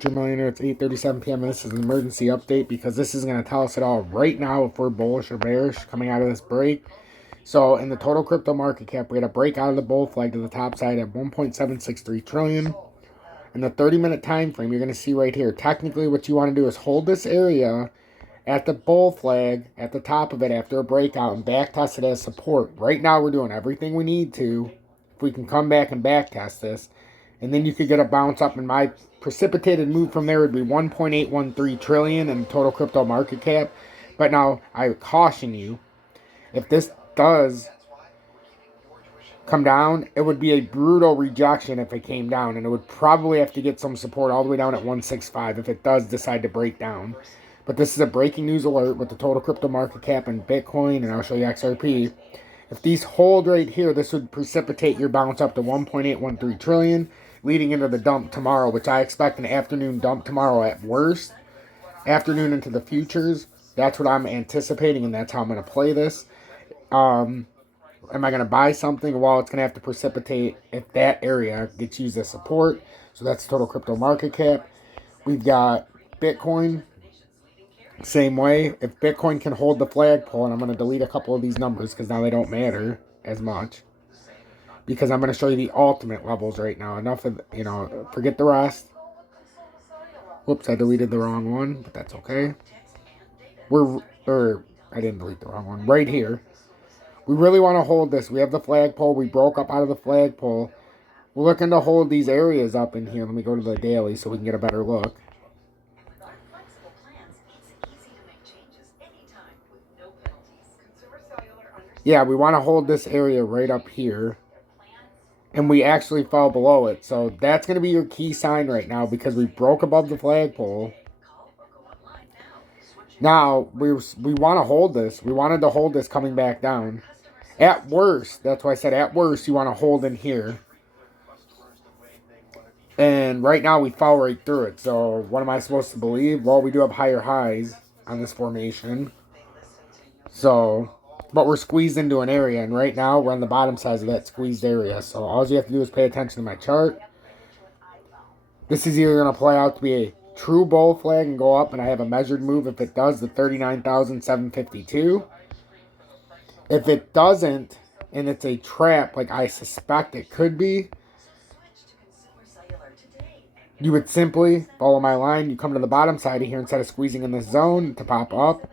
Future Millionaire. It's 8:37 p.m. and this is an emergency update because this is going to tell us it all right now if we're bullish or bearish coming out of this break. So in the total crypto market cap, we had a break out of the bull flag to the top side at 1.763 trillion. In the 30-minute time frame, you're going to see right here, technically what you want to do is hold this area at the bull flag at the top of it after a breakout and back test it as support. Right now we're doing everything we need to. If we can come back and back test this, and then you could get a bounce up, and my precipitated move from there would be 1.813 trillion in total crypto market cap. But now I caution you, if this does come down, it would be a brutal rejection if it came down, and it would probably have to get some support all the way down at 165 if it does decide to break down. But this is a breaking news alert with the total crypto market cap and Bitcoin, and I'll show you XRP. If these hold right here, this would precipitate your bounce up to 1.813 trillion, leading into the dump tomorrow, which I expect an afternoon dump tomorrow at worst. Afternoon into the futures. That's what I'm anticipating, and that's how I'm going to play this. Am I going to buy something? Well, it's going to have to precipitate if that area gets used as support. So that's the total crypto market cap. We've got Bitcoin. Same way, if Bitcoin can hold the flagpole, and I'm going to delete a couple of these numbers because now they don't matter as much. Because I'm going to show you the ultimate levels right now. Enough of, forget the rest. Whoops, I deleted the wrong one, but that's okay. I didn't delete the wrong one. Right here. We really want to hold this. We have the flagpole. We broke up out of the flagpole. We're looking to hold these areas up in here. Let me go to the daily so we can get a better look. Yeah, we want to hold this area right up here. And we actually fell below it. So that's going to be your key sign right now because we broke above the flagpole. Now, we want to hold this. We wanted to hold this coming back down. At worst, that's why I said at worst, you want to hold in here. And right now we fell right through it. So what am I supposed to believe? Well, we do have higher highs on this formation. So, but we're squeezed into an area. And right now we're on the bottom side of that squeezed area. So all you have to do is pay attention to my chart. This is either going to play out to be a true bull flag and go up, and I have a measured move if it does, the 39,752. If it doesn't, and it's a trap like I suspect it could be, you would simply follow my line. You come to the bottom side of here instead of squeezing in this zone to pop up.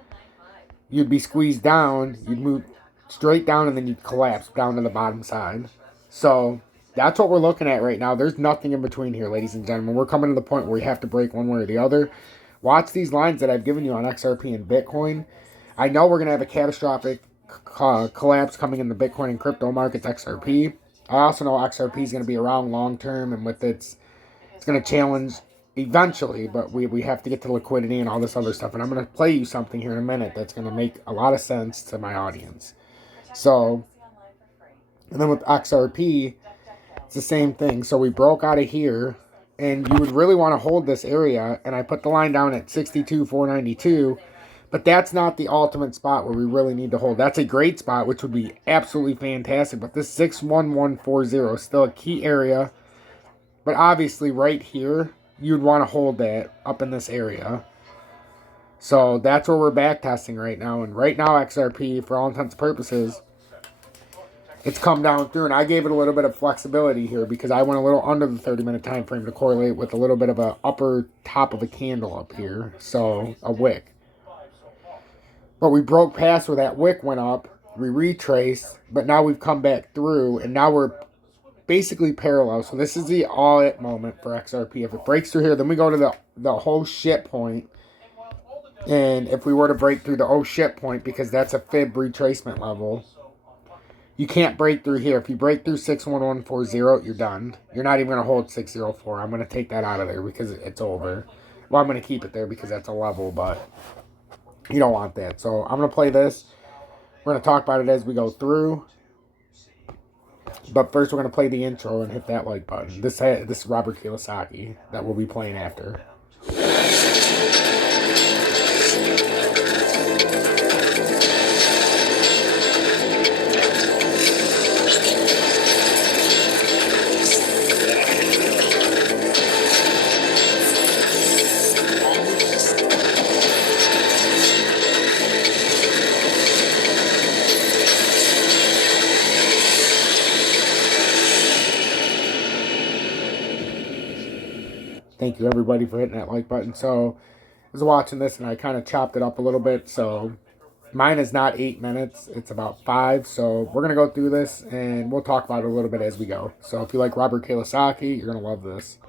You'd be squeezed down. You'd move straight down, and then you'd collapse down to the bottom side. So that's what we're looking at right now. There's nothing in between here, ladies and gentlemen. We're coming to the point where we have to break one way or the other. Watch these lines that I've given you on XRP and Bitcoin. I know we're going to have a catastrophic collapse coming in the Bitcoin and crypto markets, XRP. I also know XRP is going to be around long term, and with it's going to challenge eventually, but we have to get to liquidity and all this other stuff. And I'm going to play you something here in a minute that's going to make a lot of sense to my audience. So, and then with XRP, it's the same thing. So we broke out of here, and you would really want to hold this area, and I put the line down at 62,492, but that's not the ultimate spot where we really need to hold. That's a great spot, which would be absolutely fantastic, but this 61140 is still a key area. But obviously right here, you'd want to hold that up in this area. So that's where we're back testing right now. And right now, XRP, for all intents and purposes, it's come down through. And I gave it a little bit of flexibility here because I went a little under the 30-minute time frame to correlate with a little bit of a upper top of a candle up here. So a wick. But we broke past where that wick went up. We retraced. But now we've come back through. And now we're basically parallel. So this is the all-it moment for XRP. If it breaks through here, then we go to the whole shit point. And if we were to break through the oh shit point, because that's a fib retracement level, you can't break through here. If you break through 61140, you're done. You're not even going to hold 604. I'm going to take that out of there because it's over. Well, I'm going to keep it there because that's a level, but you don't want that. So I'm going to play this. We're going to talk about it as we go through. But first, we're going to play the intro and hit that like button. This is Robert Kiyosaki that we'll be playing after. Thank you, everybody, for hitting that like button. So I was watching this, and I kind of chopped it up a little bit. So mine is not 8 minutes. It's about 5. So we're going to go through this, and we'll talk about it a little bit as we go. So if you like Robert Kiyosaki, you're going to love this.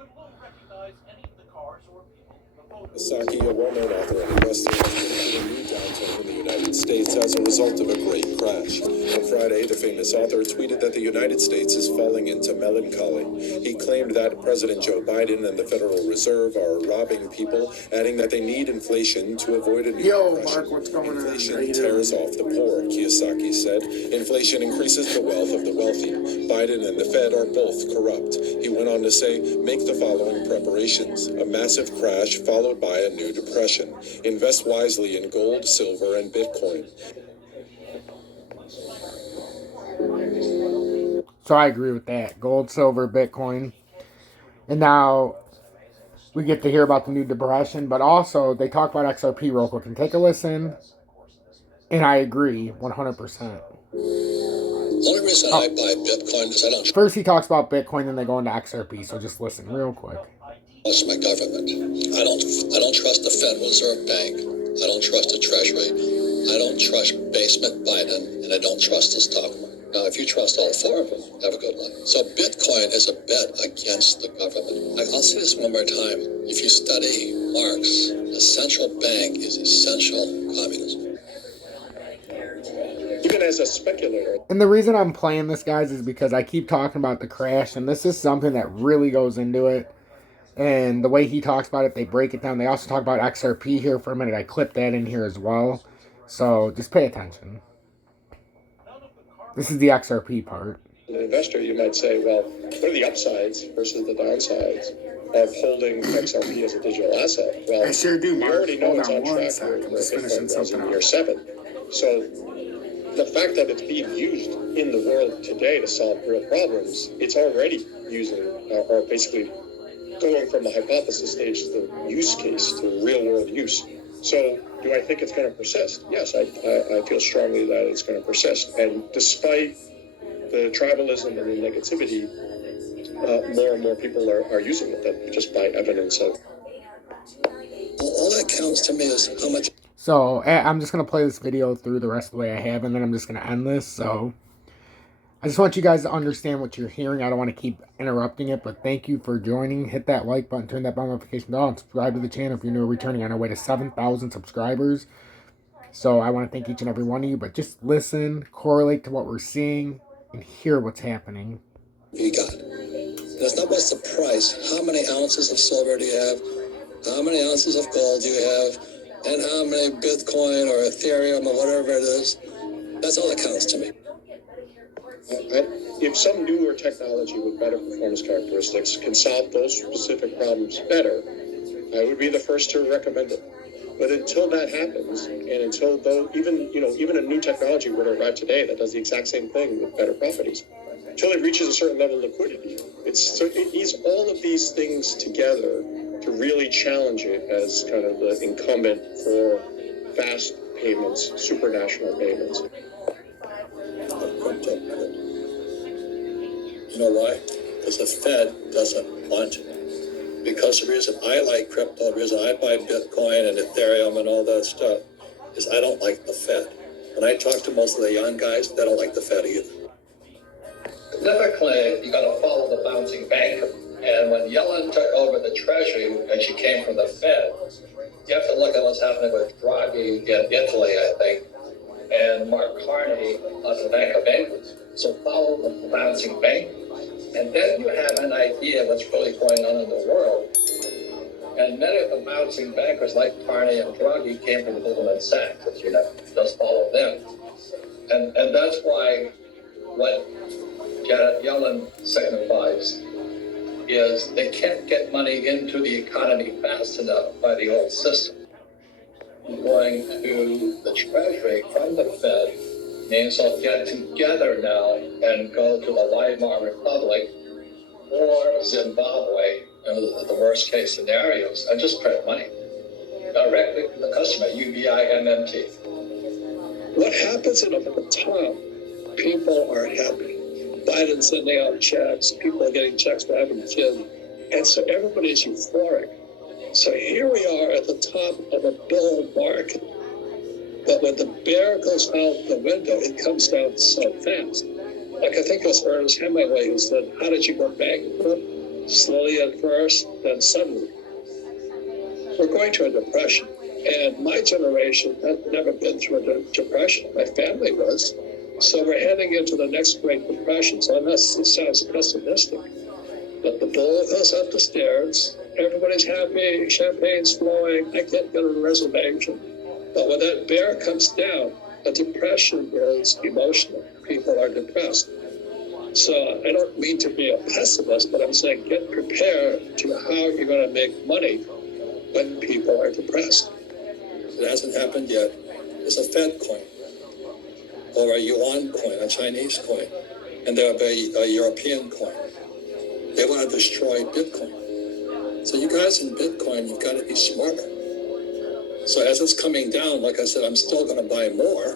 Kiyosaki, a well-known author and investor, has predicted a new downturn in the United States as a result of a great crash. On Friday, the famous author tweeted that the United States is falling into melancholy. He claimed that President Joe Biden and the Federal Reserve are robbing people, adding that they need inflation to avoid a new depression. Mark, what's going on? Inflation tears off the poor, Kiyosaki said. Inflation increases the wealth of the wealthy. Biden and the Fed are both corrupt. He went on to say, make the following preparations: a massive crash followed by a new depression. Invest wisely in gold, silver, and Bitcoin. So I agree with that. Gold, silver, Bitcoin. And now we get to hear about the new depression, but also they talk about XRP real quick. And take a listen. And I agree 100%. The only reason I buy Bitcoin is I don't First he talks about Bitcoin, then they go into XRP. So just listen real quick. trust my government. I don't trust the Federal Reserve Bank. I don't trust the Treasury. I don't trust basement Biden, and I don't trust the stock market. Now, if you trust all four of them, have a good one. So Bitcoin is a bet against the government. I'll say this one more time. If you study Marx, a central bank is essential communism. Even as a speculator. And the reason I'm playing this, guys, is because I keep talking about the crash, and this is something that really goes into it. And the way he talks about it, they break it down. They also talk about XRP here for a minute. I clipped that in here as well. So just pay attention. This is the XRP part. As an investor, you might say, well, what are the upsides versus the downsides of holding XRP as a digital asset? Well, I sure do, Mark. We already know Hold it's on on one track second. for I'm just finishing something in year 7. So the fact that it's being used in the world today to solve real problems, it's already using, or basically going from the hypothesis stage to the use case to real world use. So do I think it's going to persist? Yes, I feel strongly that it's going to persist. And despite the tribalism and the negativity, more and more people are using it, that just by evidence of. All that counts to me is how much. So I'm just going to play this video through the rest of the way I have, and then I'm just going to end this. So I just want you guys to understand what you're hearing. I don't want to keep interrupting it, but thank you for joining. Hit that like button, turn that bell notification on, subscribe to the channel if you're new or returning. On our way to 7,000 subscribers. So I want to thank each and every one of you, but just listen, correlate to what we're seeing, and hear what's happening. You got. And it's not what's the price. How many ounces of silver do you have? How many ounces of gold do you have? And how many Bitcoin or Ethereum or whatever it is? That's all that counts to me. If some newer technology with better performance characteristics can solve those specific problems better, I would be the first to recommend it. But until that happens, and until even a new technology would arrive today that does the exact same thing with better properties, until it reaches a certain level of liquidity, it needs all of these things together to really challenge it as kind of the incumbent for fast payments, supranational payments. You know why? Because the Fed doesn't want it. Because the reason I like crypto, the reason I buy Bitcoin and Ethereum and all that stuff, is I don't like the Fed. When I talk to most of the young guys, they don't like the Fed either. Typically, you got to follow the bouncing banker. And when Yellen took over the Treasury, and she came from the Fed, you have to look at what's happening with Draghi in Italy, I think, and Mark Carney on the Bank of England. So follow the bouncing bank, and then you have an idea of what's really going on in the world. And many of the bouncing bankers like Carney and Draghi came from Goldman Sachs, as you know, just follow them. And that's why what Janet Yellen signifies is they can't get money into the economy fast enough by the old system. Going to the Treasury from the Fed means they'll get together now and go to the Weimar Republic or Zimbabwe, the worst case scenarios, and just print money directly to the customer, UBI, MMT. What happens at the top? People are happy. Biden's sending out checks. People are getting checks for having kids. And so everybody's euphoric. So here we are at the top of a bull market. But when the bear goes out the window, it comes down so fast. Like I think it was Ernest Hemingway who said, how did you go bankrupt? Slowly at first, then suddenly. We're going to a depression. And my generation has never been through a depression. My family was. So we're heading into the next Great Depression. So unless it sounds pessimistic, but the bull goes up the stairs, everybody's happy, champagne's flowing, I can't get a reservation. But when that bear comes down, a depression is emotional. People are depressed. So I don't mean to be a pessimist, but I'm saying get prepared to how you're going to make money when people are depressed. It hasn't happened yet. It's a Fed coin, or a yuan coin, a Chinese coin, and there'll be a European coin. They want to destroy Bitcoin. So you guys in Bitcoin, you've got to be smarter. So as it's coming down, like I said, I'm still going to buy more.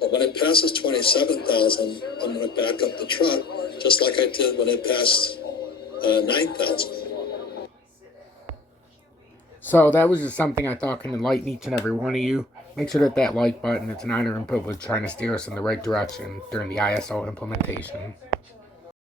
But when it passes 27,000, I'm going to back up the truck, just like I did when it passed 9,000. So that was just something I thought can enlighten each and every one of you. Make sure that like button. It's an honor and privilege trying to steer us in the right direction during the ISO implementation.